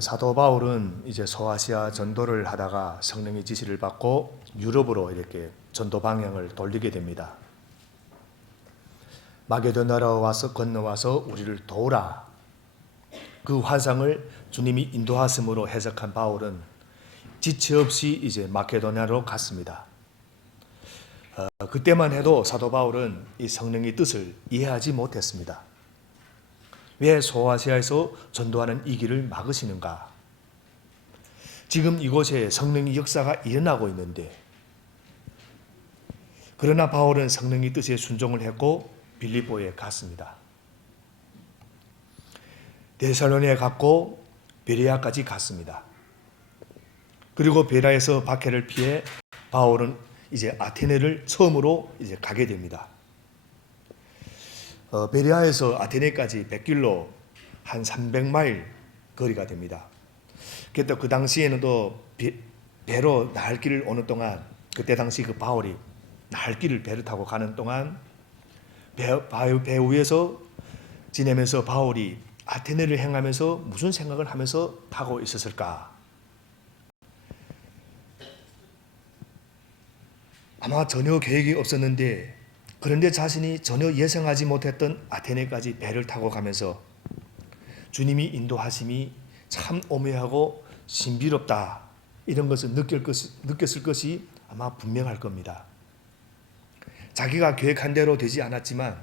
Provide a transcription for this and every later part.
사도 바울은 이제 소아시아 전도를 하다가 성령의 지시를 받고 유럽으로 이렇게 전도 방향을 돌리게 됩니다. 마게도냐로 와서 건너와서 우리를 도우라. 그 환상을 주님이 인도하심으로 해석한 바울은 지체 없이 이제 마케도냐로 갔습니다. 그때만 해도 사도 바울은 이 성령의 뜻을 이해하지 못했습니다. 왜 소아시아에서 전도하는 이 길을 막으시는가? 지금 이곳에 성령의 역사가 일어나고 있는데, 그러나 바울은 성령의 뜻에 순종을 했고 빌립보에 갔습니다. 데살로니에 갔고 베레아까지 갔습니다. 그리고 베레아에서 박해를 피해 바울은 이제 아테네를 처음으로 이제 가게 됩니다. 베레아에서 아테네까지 100길로 한 300마일 거리가 됩니다. 그때 그 당시에는 또 배로 나흘길을 오는 동안, 그때 당시 그 바울이 나흘길을 배를 타고 가는 동안 배 위에서 지내면서 바울이 아테네를 향하면서 무슨 생각을 하면서 타고 있었을까? 아마 전혀 계획이 없었는데, 그런데 자신이 전혀 예상하지 못했던 아테네까지 배를 타고 가면서 주님이 인도하심이 참 오묘하고 신비롭다, 이런 것을 느꼈을 것이 아마 분명할 겁니다. 자기가 계획한 대로 되지 않았지만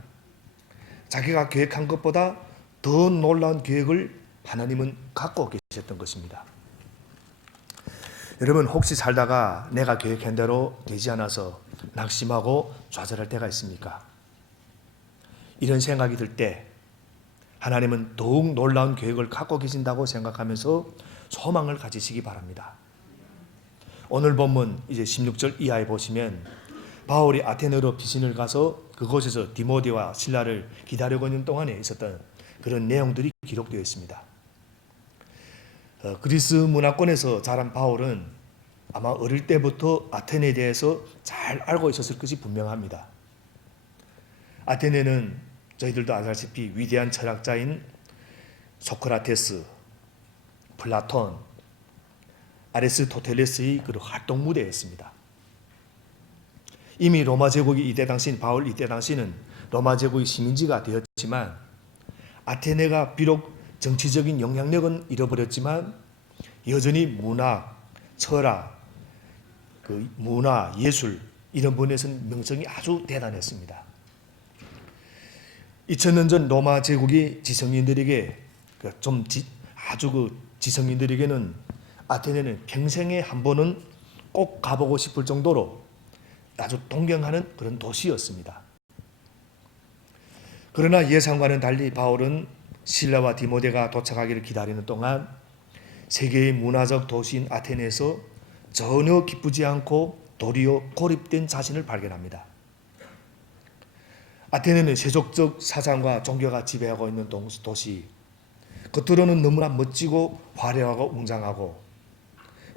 자기가 계획한 것보다 더 놀라운 계획을 하나님은 갖고 계셨던 것입니다. 여러분, 혹시 살다가 내가 계획한 대로 되지 않아서 낙심하고 좌절할 때가 있습니까? 이런 생각이 들 때 하나님은 더욱 놀라운 계획을 갖고 계신다고 생각하면서 소망을 가지시기 바랍니다. 오늘 본문 이제 16절 이하에 보시면 바울이 아테네로 피신을 가서 그곳에서 디모데와 실라를 기다리고 있는 동안에 있었던 그런 내용들이 기록되어 있습니다. 그리스 문화권에서 자란 바울은 아마 어릴 때부터 아테네에 대해서 잘 알고 있었을 것이 분명합니다. 아테네는 저희들도 알다시피 위대한 철학자인 소크라테스, 플라톤, 아리스토텔레스의 그 활동 무대였습니다. 이미 로마 제국이 이때 당시, 바울 이때 당시는 로마 제국의 식민지가 되었지만, 아테네가 비록 정치적인 영향력은 잃어버렸지만 여전히 문학, 철학, 그 문화, 예술 이런 부분에서는 명성이 아주 대단했습니다. 2000년 전 로마 제국이 지성인들에게 지성인들에게는 아테네는 평생에 한 번은 꼭 가보고 싶을 정도로 아주 동경하는 그런 도시였습니다. 그러나 예상과는 달리 바울은 실라와 디모데가 도착하기를 기다리는 동안 세계의 문화적 도시인 아테네에서 전혀 기쁘지 않고 도리어 고립된 자신을 발견합니다. 아테네는 세속적 사상과 종교가 지배하고 있는 도시, 겉으로는 너무나 멋지고 화려하고 웅장하고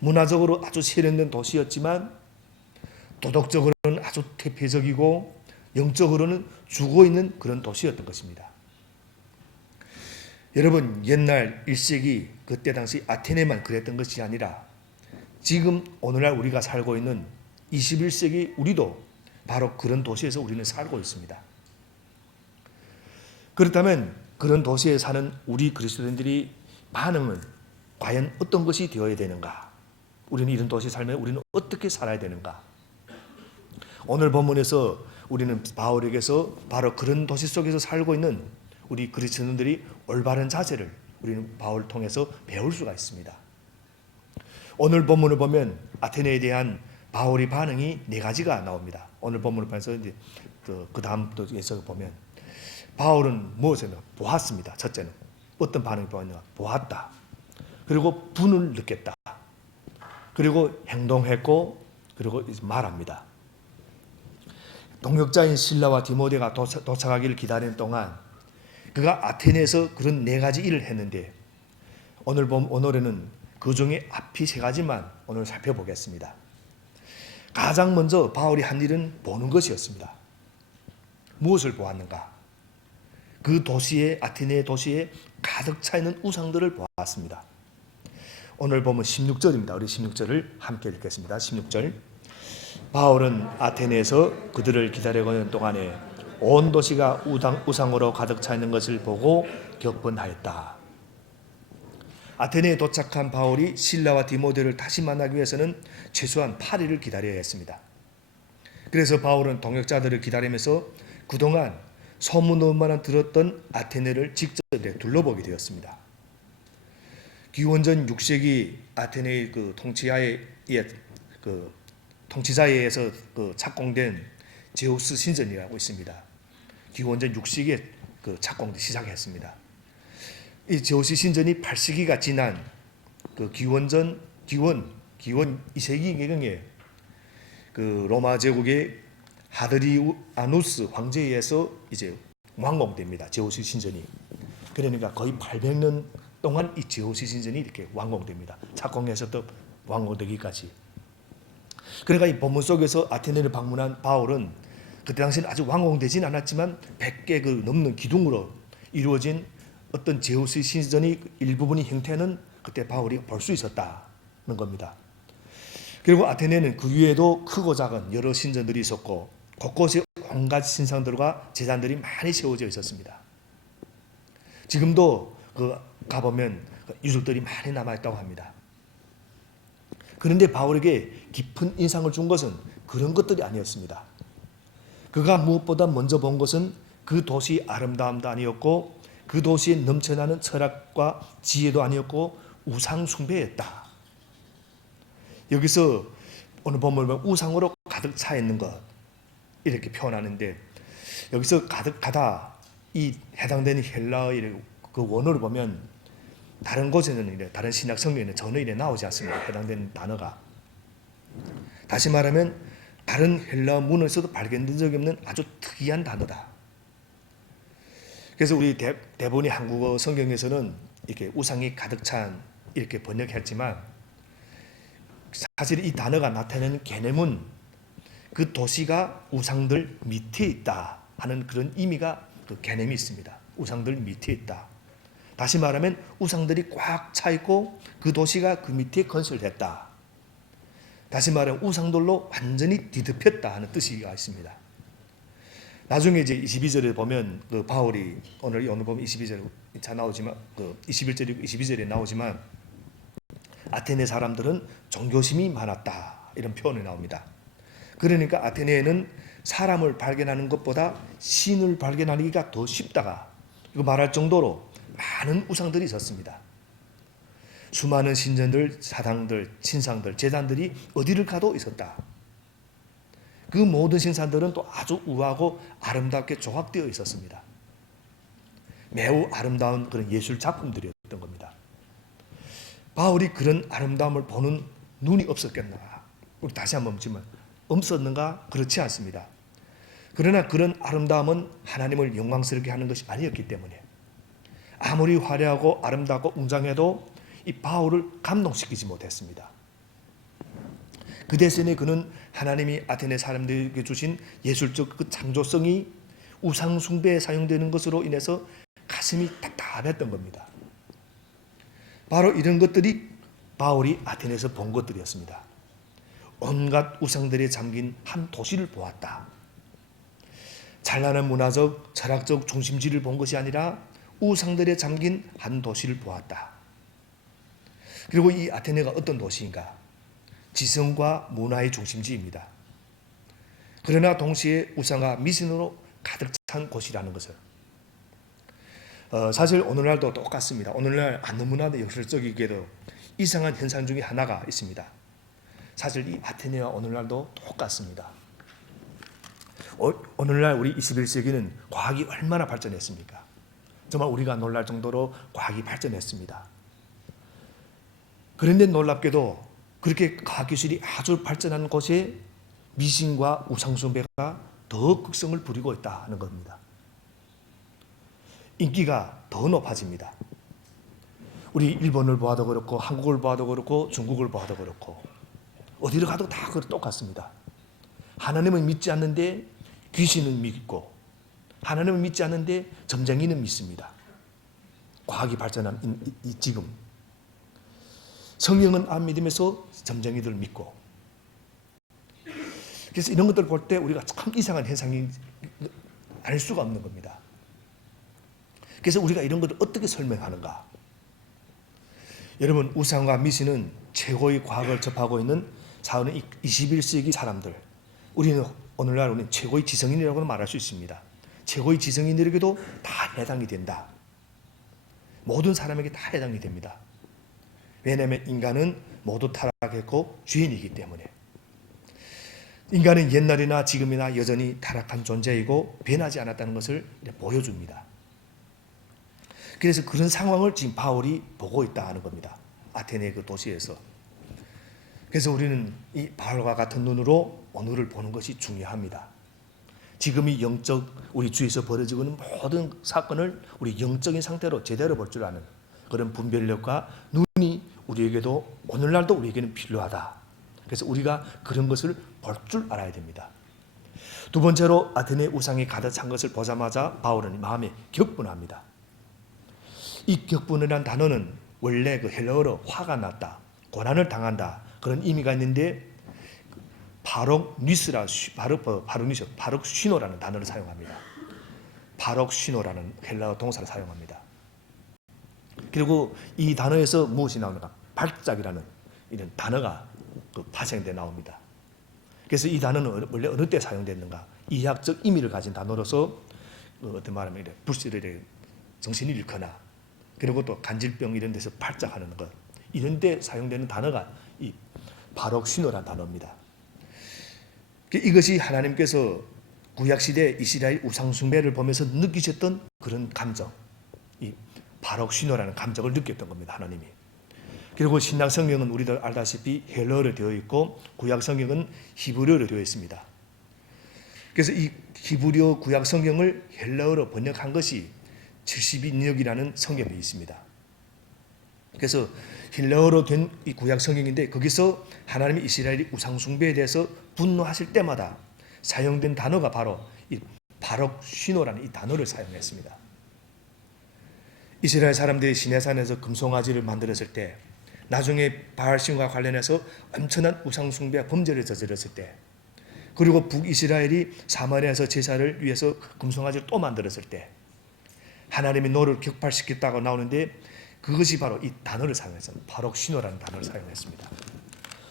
문화적으로 아주 세련된 도시였지만 도덕적으로는 아주 퇴폐적이고 영적으로는 죽어있는 그런 도시였던 것입니다. 여러분, 옛날 1세기 그때 당시 아테네만 그랬던 것이 아니라 지금 오늘날 우리가 살고 있는 21세기 우리도 바로 그런 도시에서 우리는 살고 있습니다. 그렇다면 그런 도시에 사는 우리 그리스도인들이 반응은 과연 어떤 것이 되어야 되는가? 우리는 이런 도시에 살면 우리는 어떻게 살아야 되는가? 오늘 본문에서 우리는 바울에게서 바로 그런 도시 속에서 살고 있는 우리 그리스도인들이 올바른 자세를 우리는 바울을 통해서 배울 수가 있습니다. 오늘 본문을 보면 아테네에 대한 바울의 반응이 4가지가 나옵니다. 오늘 본문을 보면서 이제 그 다음부터에서 보면 바울은 무엇을 보았습니다. 첫째는 어떤 반응이 보았는가? 보았다. 그리고 분을 느꼈다. 그리고 행동했고, 그리고 말합니다. 동역자인 실라와 디모데가 도착하기를 기다리는 동안 그가 아테네에서 그런 4가지 일을 했는데, 오늘에는 그 중에 앞이 3가지만 오늘 살펴보겠습니다. 가장 먼저 바울이 한 일은 보는 것이었습니다. 무엇을 보았는가? 그 도시에, 아테네 도시에 가득 차 있는 우상들을 보았습니다. 오늘 보면 16절입니다. 우리 16절을 함께 읽겠습니다. 16절. 바울은 아테네에서 그들을 기다리고 있는 동안에 온 도시가 우상으로 가득 차 있는 것을 보고 격분하였다. 아테네에 도착한 바울이 실라와 디모데를 다시 만나기 위해서는 최소한 8일을 기다려야 했습니다. 그래서 바울은 동역자들을 기다리면서 그동안 소문만 들었던 아테네를 직접 둘러보게 되었습니다. 기원전 6세기 아테네의 통치자에 의해서 착공된 제우스 신전이라고 있습니다. 기원전 6세기에 착공되기 시작했습니다. 이 제우스 신전이 8세기가 지난 기원 2세기경에 로마 제국의 하드리아누스 황제에 의해서 이제 완공됩니다. 제우스 신전이. 그러니까 거의 800년 동안 이 제우스 신전이 이렇게 완공됩니다. 착공해서 또 완공되기까지. 그러니까 이 본문 속에서 아테네를 방문한 바울은 그때 당시에는 아직 완공되진 않았지만 100개 넘는 기둥으로 이루어진 어떤 제우스 신전의 일부분의 형태는 그때 바울이 볼 수 있었다는 겁니다. 그리고 아테네는 그 위에도 크고 작은 여러 신전들이 있었고 곳곳에 온갖 신상들과 제단들이 많이 세워져 있었습니다. 지금도 가보면 유적들이 많이 남아있다고 합니다. 그런데 바울에게 깊은 인상을 준 것은 그런 것들이 아니었습니다. 그가 무엇보다 먼저 본 것은 그 도시의 아름다움도 아니었고 그 도시에 넘쳐나는 철학과 지혜도 아니었고 우상 숭배였다. 여기서 오늘 본문을 보면 우상으로 가득 차 있는 것 이렇게 표현하는데 여기서 가득하다 이 해당되는 헬라어의 그 원어를 보면 다른 곳에는 다른 신약 성경에는 전혀 이래 나오지 않습니다. 해당되는 단어가. 다시 말하면 다른 헬라어 문에서도 발견된 적이 없는 아주 특이한 단어다. 그래서 우리 대부분의 한국어 성경에서는 이렇게 우상이 가득 찬 이렇게 번역했지만 사실 이 단어가 나타내는 개념은 그 도시가 우상들 밑에 있다 하는 그런 의미가 그 개념이 있습니다. 우상들 밑에 있다. 다시 말하면 우상들이 꽉 차 있고 그 도시가 그 밑에 건설됐다. 다시 말하면 우상들로 완전히 뒤덮였다 하는 뜻이 있습니다. 나중에 이제 22절에 보면 바울이 오늘 보면 22절 잘 나오지만 21절이고 22절에 나오지만 아테네 사람들은 종교심이 많았다 이런 표현이 나옵니다. 그러니까 아테네에는 사람을 발견하는 것보다 신을 발견하기가 더 쉽다가 이거 말할 정도로 많은 우상들이 있었습니다. 수많은 신전들, 사당들, 신상들, 제단들이 어디를 가도 있었다. 그 모든 신상들은 또 아주 우아하고 아름답게 조각되어 있었습니다. 매우 아름다운 그런 예술 작품들이었던 겁니다. 바울이 그런 아름다움을 보는 눈이 없었겠나? 우리 다시 한번 묻지만 없었는가? 그렇지 않습니다. 그러나 그런 아름다움은 하나님을 영광스럽게 하는 것이 아니었기 때문에 아무리 화려하고 아름답고 웅장해도 이 바울을 감동시키지 못했습니다. 그 대신에 그는 하나님이 아테네 사람들에게 주신 예술적 그 창조성이 우상 숭배에 사용되는 것으로 인해서 가슴이 답답했던 겁니다. 바로 이런 것들이 바울이 아테네에서 본 것들이었습니다. 온갖 우상들에 잠긴 한 도시를 보았다. 찬란한 문화적, 철학적 중심지를 본 것이 아니라 우상들에 잠긴 한 도시를 보았다. 그리고 이 아테네가 어떤 도시인가? 지성과 문화의 중심지입니다. 그러나 동시에 우상과 미신으로 가득 찬 곳이라는 것을. 사실 오늘날도 똑같습니다. 오늘날 너무나도 역설적이게도 이상한 현상 중에 하나가 있습니다. 사실 이 아테네와 오늘날도 똑같습니다. 오늘날 우리 21세기는 과학이 얼마나 발전했습니까? 정말 우리가 놀랄 정도로 과학이 발전했습니다. 그런데 놀랍게도 그렇게 과학기술이 아주 발전한 곳에 미신과 우상숭배가 더 극성을 부리고 있다는 겁니다. 인기가 더 높아집니다. 우리 일본을 보아도 그렇고 한국을 보아도 그렇고 중국을 보아도 그렇고 어디를 가도 다 똑같습니다. 하나님은 믿지 않는데 귀신은 믿고 하나님은 믿지 않는데 점쟁이는 믿습니다. 과학이 발전한 지금 성령은 안 믿으면서 점쟁이들 믿고. 그래서 이런 것들을 볼 때 우리가 참 이상한 현상이 알 수가 없는 겁니다. 그래서 우리가 이런 것을 어떻게 설명하는가? 여러분, 우상과 미신은 최고의 과학을 접하고 있는 21세기 사람들. 우리는 오늘날 우리는 최고의 지성인이라고 말할 수 있습니다. 최고의 지성인들에게도 다 해당이 된다. 모든 사람에게 다 해당이 됩니다. 왜냐하면 인간은 모두 타락했고 죄인이기 때문에. 인간은 옛날이나 지금이나 여전히 타락한 존재이고 변하지 않았다는 것을 보여줍니다. 그래서 그런 상황을 지금 바울이 보고 있다 하는 겁니다. 아테네 그 도시에서. 그래서 우리는 이 바울과 같은 눈으로 오늘을 보는 것이 중요합니다. 지금이 우리 주위에서 벌어지고 있는 모든 사건을 우리 영적인 상태로 제대로 볼 줄 아는 그런 분별력과 눈이 우리에게도 오늘날도 우리에게는 필요하다. 그래서 우리가 그런 것을 볼 줄 알아야 됩니다. 두 번째로 아테네 우상이 가득 찬 것을 보자마자 바울은 마음에 격분합니다. 이 격분이라는 단어는 원래 그 헬라어로 화가 났다, 고난을 당한다 그런 의미가 있는데 바록시노라는 단어를 사용합니다. 바록시노라는 헬라어 동사를 사용합니다. 그리고 이 단어에서 무엇이 나오는가? 발작이라는 이런 단어가 파생돼 나옵니다. 그래서 이 단어는 원래 어느 때 사용됐는가? 이학적 의미를 가진 단어로서 어떤 말하면 불씨를 정신이 잃거나 그리고 또 간질병 이런 데서 발작하는 것 이런 데 사용되는 단어가 이 바록시노라는 단어입니다. 이것이 하나님께서 구약시대 이스라엘 우상숭배를 보면서 느끼셨던 그런 감정, 이 바록시노라는 감정을 느꼈던 겁니다. 하나님이. 그리고 신약 성경은 우리도 알다시피 헬라어로 되어 있고 구약 성경은 히브리어로 되어 있습니다. 그래서 이 히브리어 구약 성경을 헬라어로 번역한 것이 70인역이라는 성경이 있습니다. 그래서 헬라어로 된 이 구약 성경인데 거기서 하나님이 이스라엘이 우상 숭배에 대해서 분노하실 때마다 사용된 단어가 바로 이 바록시노라는 이 단어를 사용했습니다. 이스라엘 사람들이 시내산에서 금송아지를 만들었을 때 나중에 바알신과 관련해서 엄청난 우상 숭배와 범죄를 저질렀을 때 그리고 북이스라엘이 사마리아에서 제사를 위해서 금송아지를 또 만들었을 때 하나님이 너를 격발시켰다고 나오는데 그것이 바로 이 단어를 사용했습니다. 바록시노라는 단어를 사용했습니다.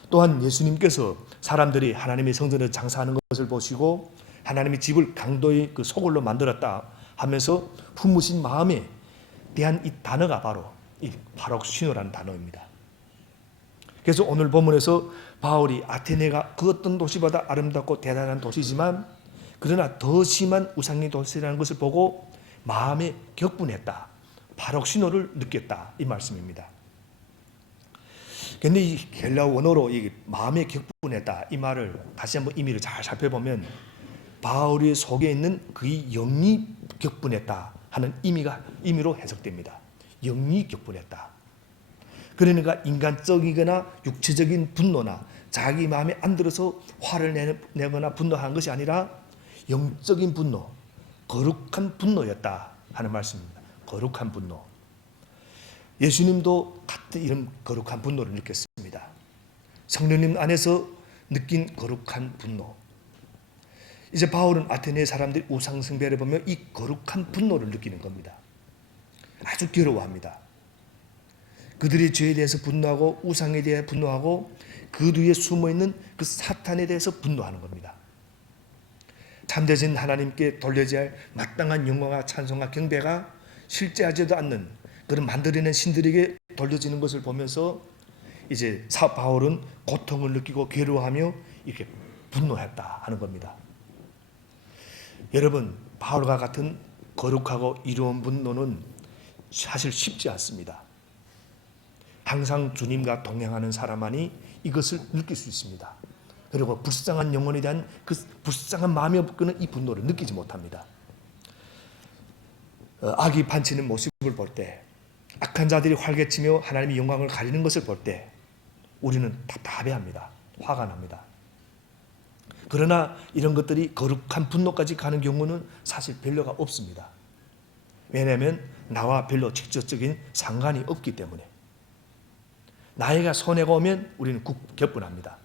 또한 예수님께서 사람들이 하나님의 성전에서 장사하는 것을 보시고 하나님의 집을 강도의 그 소굴로 만들었다 하면서 품으신 마음에 대한 이 단어가 바로 이 바록시노라는 단어입니다. 그래서 오늘 본문에서 바울이 아테네가 그 어떤 도시보다 아름답고 대단한 도시지만 그러나 더 심한 우상의 도시라는 것을 보고 마음에 격분했다. 바록시노를 느꼈다. 이 말씀입니다. 그런데 이 헬라어 원어로 이 마음에 격분했다. 이 말을 다시 한번 의미를 잘 살펴보면 바울의 속에 있는 그의 영이 격분했다 하는 의미로 해석됩니다. 영이 격분했다. 그러니까 인간적이거나 육체적인 분노나 자기 마음에 안 들어서 화를 내거나 분노한 것이 아니라 영적인 분노, 거룩한 분노였다 하는 말씀입니다. 거룩한 분노. 예수님도 같은 이런 거룩한 분노를 느꼈습니다. 성령님 안에서 느낀 거룩한 분노. 이제 바울은 아테네 사람들이 우상숭배를 보면 이 거룩한 분노를 느끼는 겁니다. 아주 괴로워합니다. 그들의 죄에 대해서 분노하고 우상에 대해 분노하고 그 뒤에 숨어있는 그 사탄에 대해서 분노하는 겁니다. 참되신 하나님께 돌려져야 할 마땅한 영광과 찬송과 경배가 실제하지도 않는 그런 만들어낸 신들에게 돌려지는 것을 보면서 이제 바울은 고통을 느끼고 괴로워하며 이렇게 분노했다 하는 겁니다. 여러분, 바울과 같은 거룩하고 이로운 분노는 사실 쉽지 않습니다. 항상 주님과 동행하는 사람만이 이것을 느낄 수 있습니다. 그리고 불쌍한 영혼에 대한 그 불쌍한 마음이 없고는 이 분노를 느끼지 못합니다. 악이 판치는 모습을 볼 때, 악한 자들이 활개치며 하나님의 영광을 가리는 것을 볼 때 우리는 답답해합니다. 화가 납니다. 그러나 이런 것들이 거룩한 분노까지 가는 경우는 사실 별로가 없습니다. 왜냐하면 나와 별로 직접적인 상관이 없기 때문에. 나에게 손해가 오면 우리는 격분합니다.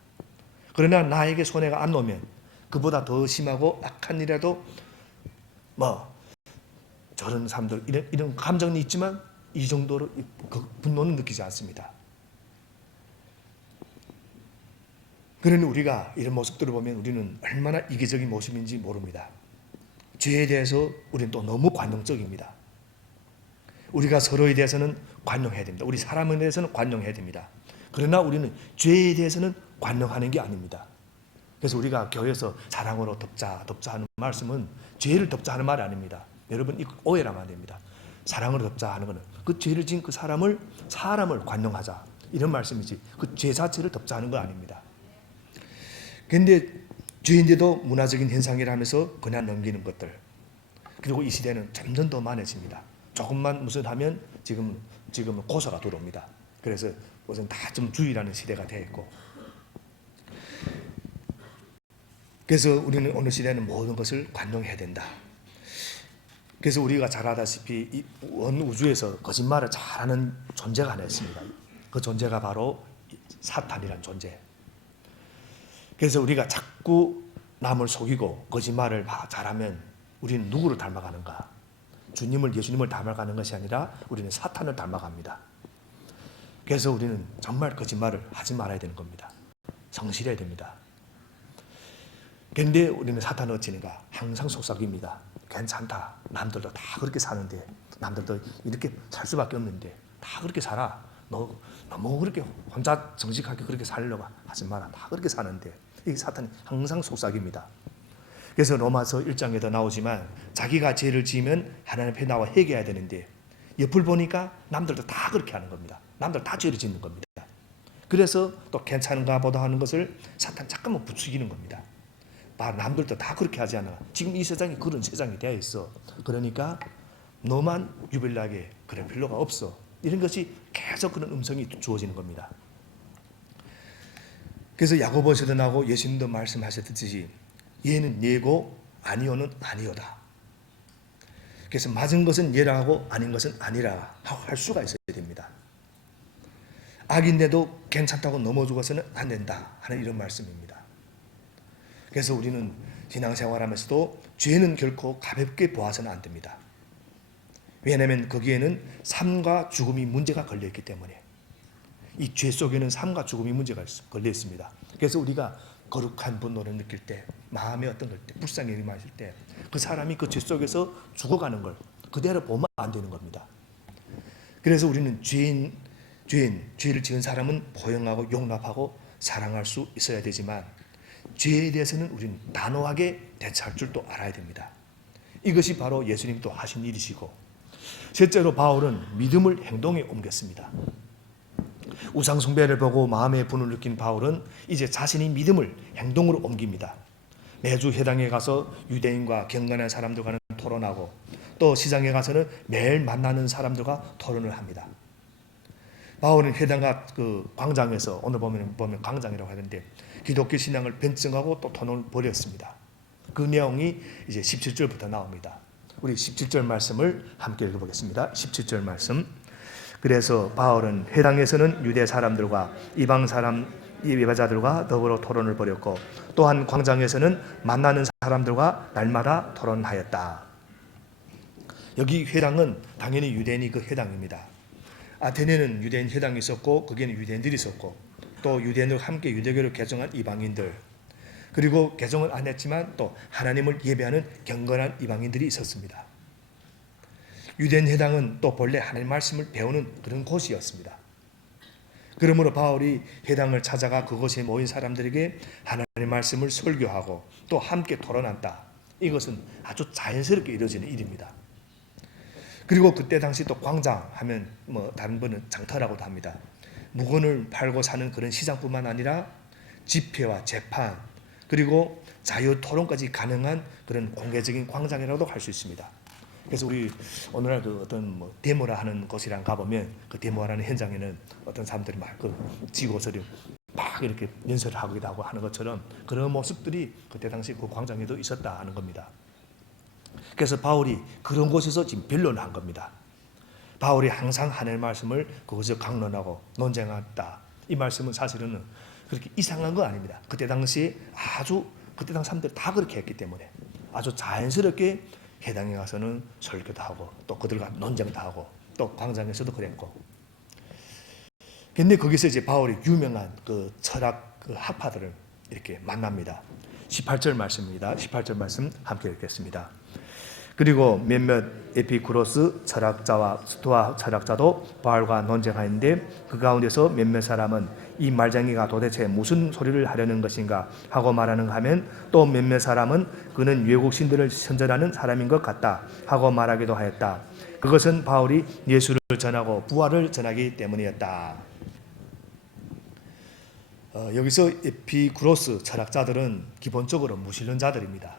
그러나 나에게 손해가 안 오면 그보다 더 심하고 악한 일이라도 저런 사람들 이런 감정이 있지만 이 정도로 그 분노는 느끼지 않습니다. 그러니 우리가 이런 모습들을 보면 우리는 얼마나 이기적인 모습인지 모릅니다. 죄에 대해서 우리는 또 너무 관용적입니다. 우리가 서로에 대해서는 관용해야 됩니다. 우리 사람에 대해서는 관용해야 됩니다. 그러나 우리는 죄에 대해서는 관용하는 게 아닙니다. 그래서 우리가 교회에서 사랑으로 덮자 하는 말씀은 죄를 덮자 하는 말이 아닙니다. 여러분 이 오해라면 안 됩니다. 사랑으로 덮자 하는 것은 그 죄를 지은 그 사람을 관용하자 이런 말씀이지 그 죄 자체를 덮자 하는 거 아닙니다. 그런데 죄인데도 문화적인 현상이라면서 그냥 넘기는 것들, 그리고 이 시대는 점점 더 많아집니다. 조금만 무슨 하면 지금은 고소가 들어옵니다. 그래서 무슨 다 좀 주의라는 시대가 되어 있고, 그래서 우리는 오늘 시대는 모든 것을 관용해야 된다. 그래서 우리가 잘 알다시피 이 우주에서 거짓말을 잘하는 존재가 하나 있습니다. 그 존재가 바로 사탄이란 존재. 그래서 우리가 자꾸 남을 속이고 거짓말을 잘하면 우리는 누구를 닮아가는가? 예수님을 닮아가는 것이 아니라 우리는 사탄을 닮아갑니다. 그래서 우리는 정말 거짓말을 하지 말아야 되는 겁니다. 성실해야 됩니다. 그런데 우리는 사탄은 어찌는가? 항상 속삭입니다. 괜찮다. 남들도 다 그렇게 사는데, 남들도 이렇게 살 수밖에 없는데 다 그렇게 살아. 너 너무 그렇게 혼자 정직하게 그렇게 살려고 하지 마라. 다 그렇게 사는데. 이 사탄이 항상 속삭입니다. 그래서 로마서 1장에도 나오지만 자기가 죄를 지으면 하나님 앞에 나와 회개해야 되는데 옆을 보니까 남들도 다 그렇게 하는 겁니다. 남들 다 죄를 짓는 겁니다. 그래서 또 괜찮은가 보다 하는 것을 사탄 잠깐만 부추기는 겁니다. 남들도 다 그렇게 하지 않아. 지금 이 세상이 그런 세상이 되어 있어. 그러니까 너만 유별나게 그럴 필요가 없어. 이런 것이 계속 그런 음성이 주어지는 겁니다. 그래서 야고보서도 나오고 예수님도 말씀하셨듯이 예는 예고 아니오는 아니오다. 그래서 맞은 것은 예라고 아닌 것은 아니라 할 수가 있어야 됩니다. 악인데도 괜찮다고 넘어주고서는 안 된다 하는 이런 말씀입니다. 그래서 우리는 신앙생활하면서도 죄는 결코 가볍게 보아서는 안 됩니다. 왜냐하면 거기에는 삶과 죽음이 문제가 걸려있기 때문에 이 죄 속에는 삶과 죽음이 문제가 걸려 있습니다. 그래서 우리가 거룩한 분노를 느낄 때, 마음에 어떤 걸 때, 불쌍히 임하실 때, 그 사람이 그 죄 속에서 죽어가는 걸 그대로 보면 안 되는 겁니다. 그래서 우리는 죄를 지은 사람은 포용하고 용납하고 사랑할 수 있어야 되지만 죄에 대해서는 우리는 단호하게 대처할 줄도 알아야 됩니다. 이것이 바로 예수님도 하신 일이시고, 셋째로 바울은 믿음을 행동에 옮겼습니다. 우상 숭배를 보고 마음의 분을 느낀 바울은 이제 자신이 믿음을 행동으로 옮깁니다. 매주 회당에 가서 유대인과 경건한 사람들과는 토론하고 또 시장에 가서는 매일 만나는 사람들과 토론을 합니다. 바울은 회당과 그 광장에서, 오늘 보면 광장이라고 하는데, 기독교 신앙을 변증하고 또 토론을 벌였습니다. 그 내용이 이제 17절부터 나옵니다. 우리 17절 말씀을 함께 읽어보겠습니다. 17절 말씀. 그래서 바울은 회당에서는 유대 사람들과 이방 사람 예배자들과 더불어 토론을 벌였고 또한 광장에서는 만나는 사람들과 날마다 토론하였다. 여기 회당은 당연히 유대인이 그 회당입니다. 아테네는 유대인 회당이 있었고 거기에는 유대인들이 있었고 또 유대인들과 함께 유대교를 개종한 이방인들, 그리고 개종을 안 했지만 또 하나님을 예배하는 경건한 이방인들이 있었습니다. 유대인 회당은 또 본래 하나님 말씀을 배우는 그런 곳이었습니다. 그러므로 바울이 회당을 찾아가 그곳에 모인 사람들에게 하나님 말씀을 설교하고 또 함께 토론한다. 이것은 아주 자연스럽게 이루어지는 일입니다. 그리고 그때 당시 또 광장 하면 다른 분은 장터라고도 합니다. 물건을 팔고 사는 그런 시장뿐만 아니라 집회와 재판 그리고 자유 토론까지 가능한 그런 공개적인 광장이라고도 할 수 있습니다. 그래서 우리 오늘날 그 어떤 데모라 하는 곳이랑 가보면 그 데모라는 현장에는 어떤 사람들이 막 그 지고서리 막 이렇게 연설을 하기도 하고 하는 것처럼 그런 모습들이 그때 당시 그 광장에도 있었다 하는 겁니다. 그래서 바울이 그런 곳에서 지금 변론을 한 겁니다. 바울이 항상 하나님의 말씀을 그것을 강론하고 논쟁했다. 이 말씀은 사실은 그렇게 이상한 거 아닙니다. 그때 당시 사람들 다 그렇게 했기 때문에 아주 자연스럽게 회당에 가서는 설교도 하고 또 그들과 논쟁도 하고 또 광장에서도 그랬고. 근데 거기서 이제 바울이 유명한 그 철학 그 학파들을 이렇게 만납니다. 18절 말씀입니다. 18절 말씀 함께 읽겠습니다. 그리고 몇몇 에피쿠로스 철학자와 스토아 철학자도 바울과 논쟁하였는데 그 가운데서 몇몇 사람은 이 말쟁이가 도대체 무슨 소리를 하려는 것인가 하고 말하는가 하면 또 몇몇 사람은 그는 외국 신들을 선전하는 사람인 것 같다 하고 말하기도 하였다. 그것은 바울이 예수를 전하고 부활을 전하기 때문이었다. 여기서 에피쿠로스 철학자들은 기본적으로 무신론자들입니다.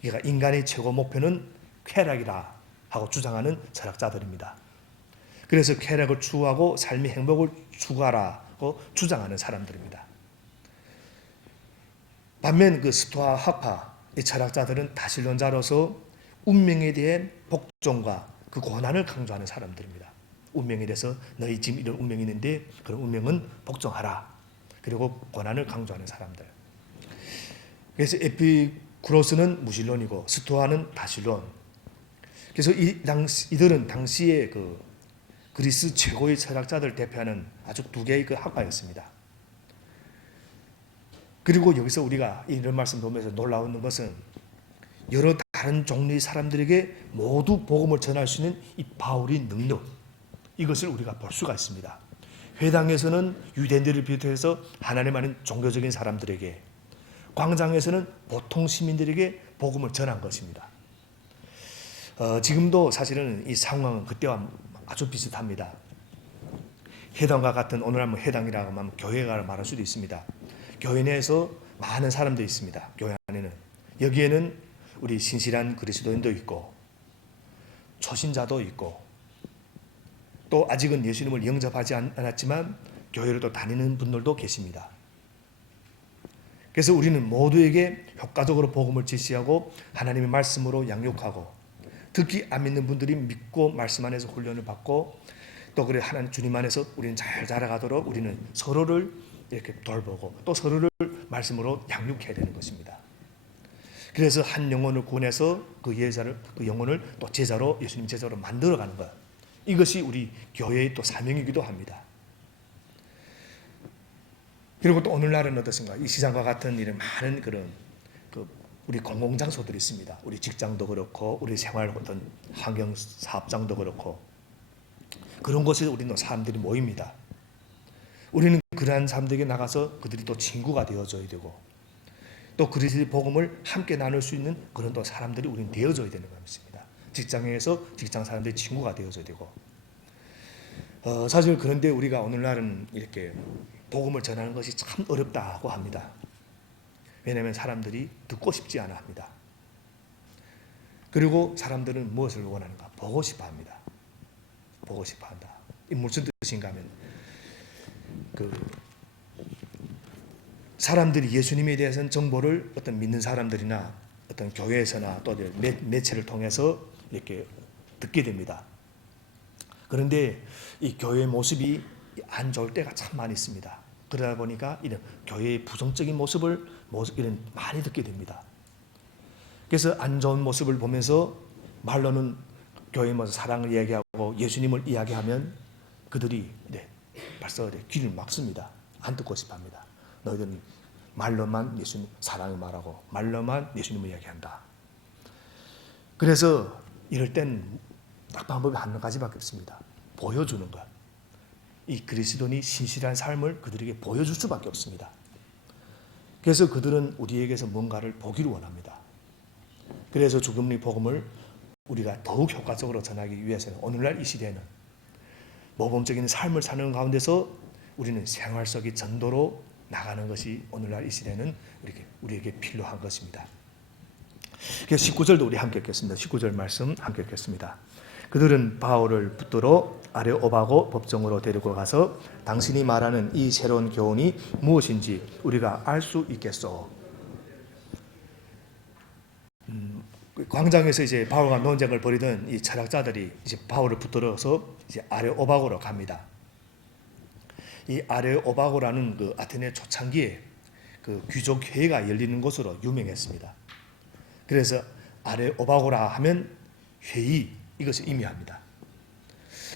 그러니까 인간의 최고 목표는 쾌락이라 하고 주장하는 철학자들입니다. 그래서 쾌락을 추구하고 삶의 행복을 추구하라고 주장하는 사람들입니다. 반면 그 스토아 학파 이 철학자들은 다신론자로서 운명에 대해 복종과 그 고난을 강조하는 사람들입니다. 운명에 대해서 너희 지금 이런 운명이 있는데 그런 운명은 복종하라. 그리고 고난을 강조하는 사람들. 그래서 에피쿠로스는 무신론이고 스토아는 다신론. 그래서 이들은 당시에 그 그리스 최고의 철학자들 대표하는 아주 두 개의 그 학파였습니다. 그리고 여기서 우리가 이런 말씀 보면서 놀라운 것은 여러 다른 종류의 사람들에게 모두 복음을 전할 수 있는 이 바울의 능력, 이것을 우리가 볼 수가 있습니다. 회당에서는 유대인들을 비롯해서 하나님 아닌 종교적인 사람들에게, 광장에서는 보통 시민들에게 복음을 전한 것입니다. 지금도 사실은 이 상황은 그때와 아주 비슷합니다. 회당과 같은, 오늘 한번 회당이라고 하면 교회가 말할 수도 있습니다. 교회 내에서 많은 사람들이 있습니다. 교회 안에는. 여기에는 우리 신실한 그리스도인도 있고 초신자도 있고 또 아직은 예수님을 영접하지 않았지만 교회를 또 다니는 분들도 계십니다. 그래서 우리는 모두에게 효과적으로 복음을 제시하고 하나님의 말씀으로 양육하고, 특히 안 믿는 분들이 믿고 말씀 안에서 훈련을 받고 또 그래 하나님 주님 안에서 우리는 잘 자라가도록 우리는 서로를 이렇게 돌보고 또 서로를 말씀으로 양육해야 되는 것입니다. 그래서 한 영혼을 구원해서 그 영혼을 또 제자로, 예수님 제자로 만들어가는 것, 이것이 우리 교회의 또 사명이기도 합니다. 그리고 또 오늘날은 어떻습니까? 이 시장과 같은 이런 많은 그런 우리 공공장소들이 있습니다. 우리 직장도 그렇고 우리 생활 어떤 환경 사업장도 그렇고 그런 곳에 우리는 사람들이 모입니다. 우리는 그러한 사람들에게 나가서 그들이 또 친구가 되어줘야 되고 또 그리스도의 복음을 함께 나눌 수 있는 그런 또 사람들이 우리는 되어줘야 되는 것입니다. 직장에서 직장 사람들의 친구가 되어줘야 되고, 사실 그런데 우리가 오늘날은 이렇게 복음을 전하는 것이 참 어렵다고 합니다. 왜냐하면 사람들이 듣고 싶지 않아 합니다. 그리고 사람들은 무엇을 원하는가? 보고 싶어 합니다. 보고 싶어 한다. 이 무슨 뜻인가 하면 사람들이 예수님에 대해서는 정보를 어떤 믿는 사람들이나 어떤 교회에서나 또 매체를 통해서 이렇게 듣게 됩니다. 그런데 이 교회의 모습이 안 좋을 때가 참 많이 있습니다. 그러다 보니까 이런 교회의 부정적인 모습을 이런 많이 듣게 됩니다. 그래서 안 좋은 모습을 보면서 말로는 교회 뭐 사랑을 이야기하고 예수님을 이야기하면 그들이 벌써 귀를 막습니다. 안 듣고 싶어합니다. 너희들은 말로만 예수님 사랑을 말하고 말로만 예수님을 이야기한다. 그래서 이럴 땐 딱 방법이 한 가지밖에 없습니다. 보여주는 것. 이 그리스도인이 신실한 삶을 그들에게 보여줄 수밖에 없습니다. 그래서 그들은 우리에게서 뭔가를 보기를 원합니다. 그래서 죽음의 복음을 우리가 더욱 효과적으로 전하기 위해서는 오늘날 이 시대에는 모범적인 삶을 사는 가운데서 우리는 생활 속의 전도로 나가는 것이 오늘날 이 시대는 우리에게 필요한 것입니다. 그래서 19절도 우리 함께 읽겠습니다. 19절 말씀 함께 읽겠습니다. 그들은 바울을 붙들어 아레오바고 법정으로 데리고 가서 당신이 말하는 이 새로운 교훈이 무엇인지 우리가 알 수 있겠소. 광장에서 이제 바울과 논쟁을 벌이던 이 철학자들이 이제 바울을 붙들어서 이제 아레오바고로 갑니다. 이 아레오바고라는 그 아테네 초창기에 그 귀족 회의가 열리는 곳으로 유명했습니다. 그래서 아레오바고라 하면 회의 이것을 의미합니다.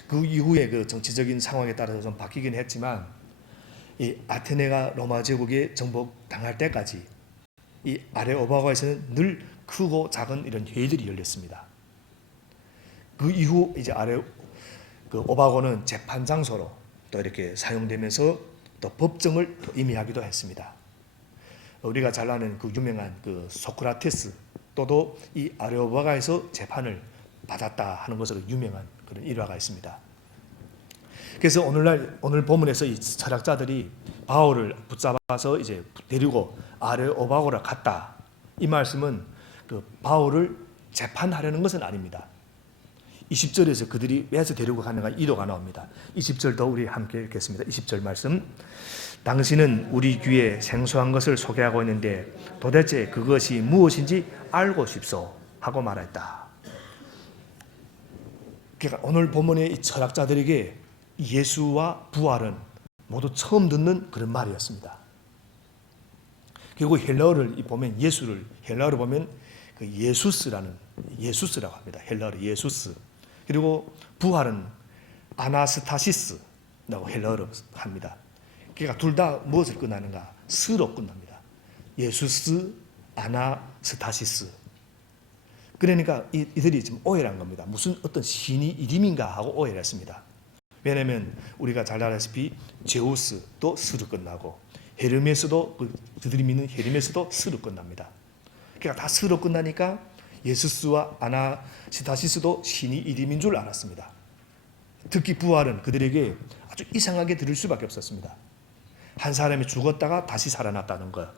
그 이후에 그 정치적인 상황에 따라서 좀 바뀌긴 했지만 이 아테네가 로마 제국에 정복당할 때까지 이 아레오바고에서는 늘 크고 작은 이런 회의들이 열렸습니다. 그 이후 이제 그 오바고는 재판 장소로 또 이렇게 사용되면서 또 법정을 의미하기도 했습니다. 우리가 잘 아는 그 유명한 그 소크라테스 또도 이 아레오바가에서 재판을 받았다 하는 것으로 유명한 그런 일화가 있습니다. 그래서 오늘 본문에서 이 철학자들이 바울을 붙잡아서 이제 데리고 아레오바고로 갔다. 이 말씀은 그 바울을 재판하려는 것은 아닙니다. 20절에서 그들이 왜서 데리고 가는가 이도가 나옵니다. 20절도 우리 함께 읽겠습니다. 20절 말씀. 당신은 우리 귀에 생소한 것을 소개하고 있는데 도대체 그것이 무엇인지 알고 싶소 하고 말했다. 그러니까 오늘 본문의 이 철학자들에게 예수와 부활은 모두 처음 듣는 그런 말이었습니다. 그리고 헬라어를 보면 예수를 헬라어로 보면 그 예수스라고 합니다. 헬라어로 예수스. 그리고 부활은 아나스타시스라고 헬라어로 합니다. 그러니까 둘 다 무엇을 끝나는가? 스로 끝납니다. 예수스, 아나스타시스. 그러니까 이들이 지금 오해를 한 겁니다. 무슨 어떤 신이 이름인가 하고 오해를 했습니다. 왜냐하면 우리가 잘 알다시피 제우스도 스로 끝나고 헤르메스도 그들이 믿는 헤르메스도 스로 끝납니다. 그러니까 다 스로 끝나니까 예수스와 아나스타시스도 신이 이름인 줄 알았습니다. 특히 부활은 그들에게 아주 이상하게 들을 수밖에 없었습니다. 한 사람이 죽었다가 다시 살아났다는 것.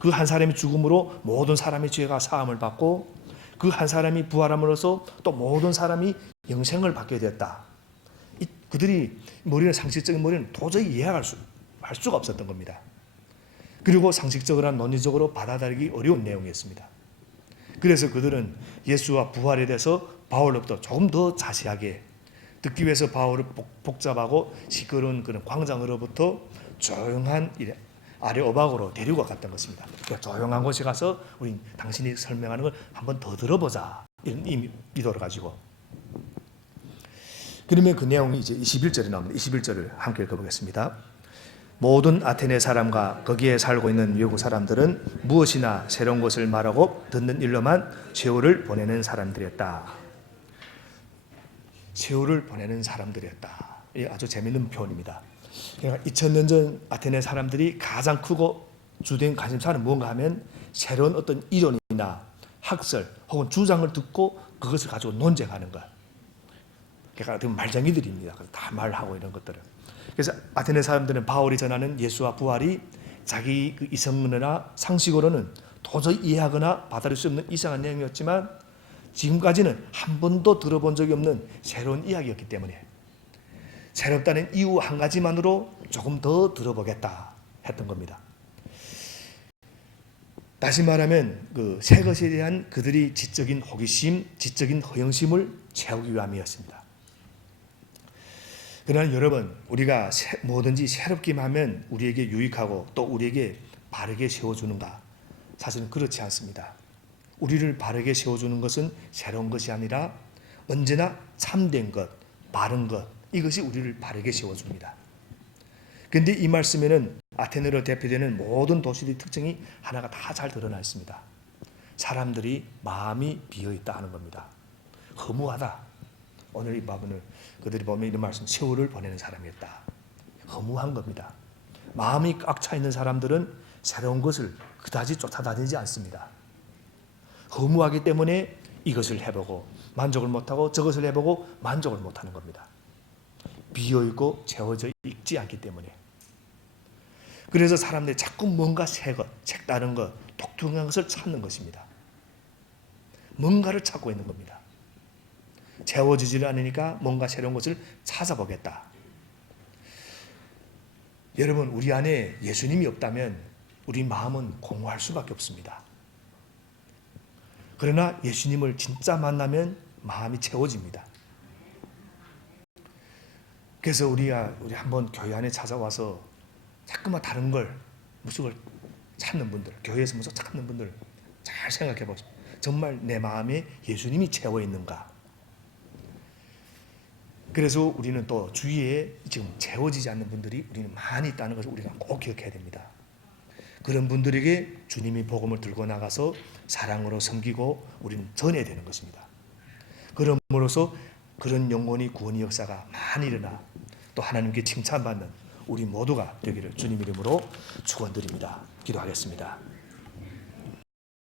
그 한 사람의 죽음으로 모든 사람의 죄가 사함을 받고 그 한 사람이 부활함으로써 또 모든 사람이 영생을 받게 되었다. 그들이 상식적인 머리는 도저히 이해할 수가 없었던 겁니다. 그리고 상식적으로나 논리적으로 받아들이기 어려운 내용이었습니다. 그래서 그들은 예수와 부활에 대해서 바울로부터 조금 더 자세하게 듣기 위해서 바울을 복잡하고 시끄러운 그런 광장으로부터 조용한 아레오바고로 데리고 갔던 것입니다. 그러니까 조용한 곳에 가서 우리 당신이 설명하는 걸 한번 더 들어보자 이런 의도를 가지고. 그러면 그 내용이 이제 21절에 나옵니다. 21절을 함께 읽어보겠습니다. 모든 아테네 사람과 거기에 살고 있는 외국 사람들은 무엇이나 새로운 것을 말하고 듣는 일로만 세월을 보내는 사람들이었다. 세월을 보내는 사람들이었다. 이 아주 재미있는 표현입니다. 그러니까 2000년 전 아테네 사람들이 가장 크고 주된 관심사는 뭔가 하면 새로운 어떤 이론이나 학설 혹은 주장을 듣고 그것을 가지고 논쟁하는 것. 그러니까 말쟁이들입니다. 다 말하고 이런 것들을. 그래서 아테네 사람들은 바울이 전하는 예수와 부활이 자기 그 이성문화나 상식으로는 도저히 이해하거나 받아들일 수 없는 이상한 내용이었지만 지금까지는 한 번도 들어본 적이 없는 새로운 이야기였기 때문에 새롭다는 이유 한 가지만으로 조금 더 들어보겠다 했던 겁니다. 다시 말하면 그 새 것에 대한 그들이 지적인 호기심, 지적인 허영심을 채우기 위함이었습니다. 그러나 여러분, 우리가 뭐든지 새롭기만 하면 우리에게 유익하고 또 우리에게 바르게 세워주는가? 사실은 그렇지 않습니다. 우리를 바르게 세워주는 것은 새로운 것이 아니라 언제나 참된 것, 바른 것, 이것이 우리를 바르게 세워줍니다. 그런데 이 말씀에는 아테네로 대표되는 모든 도시의 특징이 하나가 다 잘 드러나 있습니다. 사람들이 마음이 비어있다 하는 겁니다. 허무하다. 오늘 이 부분을 그들이 보면 이런 말씀, 세월을 보내는 사람이었다. 허무한 겁니다. 마음이 꽉 차 있는 사람들은 새로운 것을 그다지 쫓아다니지 않습니다. 허무하기 때문에 이것을 해보고 만족을 못하고 저것을 해보고 만족을 못하는 겁니다. 비어있고 채워져 있지 않기 때문에. 그래서 사람들이 자꾸 뭔가 새 것, 색다른 것, 독특한 것을 찾는 것입니다. 뭔가를 찾고 있는 겁니다. 채워지지 않으니까 뭔가 새로운 것을 찾아보겠다. 여러분, 우리 안에 예수님이 없다면 우리 마음은 공허할 수밖에 없습니다. 그러나 예수님을 진짜 만나면 마음이 채워집니다. 그래서 우리 한번 교회 안에 찾아와서 자꾸만 다른 걸 무속을 찾는 분들, 교회에서 무속 찾는 분들 잘 생각해 보세요. 정말 내 마음에 예수님이 채워 있는가? 그래서 우리는 또 주위에 지금 채워지지 않는 분들이 우리는 많이 있다는 것을 우리가 꼭 기억해야 됩니다. 그런 분들에게 주님이 복음을 들고 나가서 사랑으로 섬기고 우리는 전해야 되는 것입니다. 그럼으로써 그런 영혼이 구원의 역사가 많이 일어나 또 하나님께 칭찬받는 우리 모두가 되기를 주님 이름으로 축원드립니다. 기도하겠습니다.